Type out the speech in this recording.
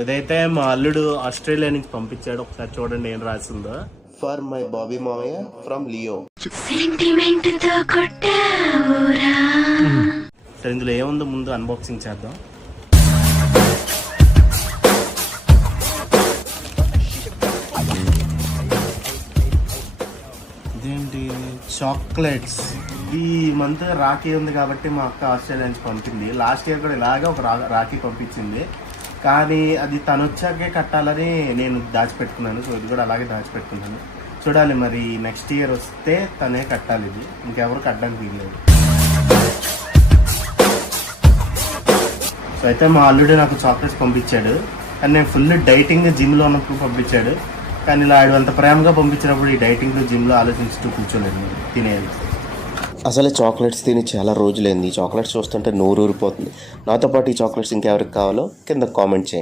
ఇదైతే మా అల్లుడు ఆస్ట్రేలియా నుంచి పంపించాడు. ఒకసారి చూడండి ఏం రాసిందో. ఫర్ మై బాబీ మామయ్య ఫ్రమ్ లియో. సరే ఇందులో ఏముందో ముందు అన్బాక్సింగ్ చేద్దాం. ఇదేంటి చాక్లెట్స్. ఈ మంత్ రాఖీ ఉంది కాబట్టి మా అక్క ఆస్ట్రేలియా నుంచి పంపింది. లాస్ట్ ఇయర్ కూడా ఇలాగే ఒక రాఖీ పంపించింది, కానీ అది తను వచ్చాకే కట్టాలని నేను దాచిపెట్టుకున్నాను. సో ఇది కూడా అలాగే దాచిపెట్టుకున్నాను. చూడాలి మరి నెక్స్ట్ ఇయర్ వస్తే తనే కట్టాలి. ఇది ఇంకెవరు కట్టడానికి వీల్లేదు. సో అయితే మా అల్లుడు నాకు చాక్లెట్స్ పంపించాడు, కానీ నేను ఫుల్ డైటింగ్ జిమ్లో ఉన్నప్పుడు పంపించాడు. కానీ ఇలా ఆడు అంత ప్రేమగా పంపించినప్పుడు ఈ డైటింగ్లో జిమ్లో ఆలోచించుతూ కూర్చోలేదు నేను తినేది. అసలే చాక్లెట్స్ తిని చాలా రోజులైంది. ఈ చాక్లెట్స్ చూస్తుంటే నోరు ఊరిపోతుంది. నాతో పాటు ఈ చాక్లెట్స్ ఇంకెవరికి కావాలో కింద కామెంట్ చేయండి.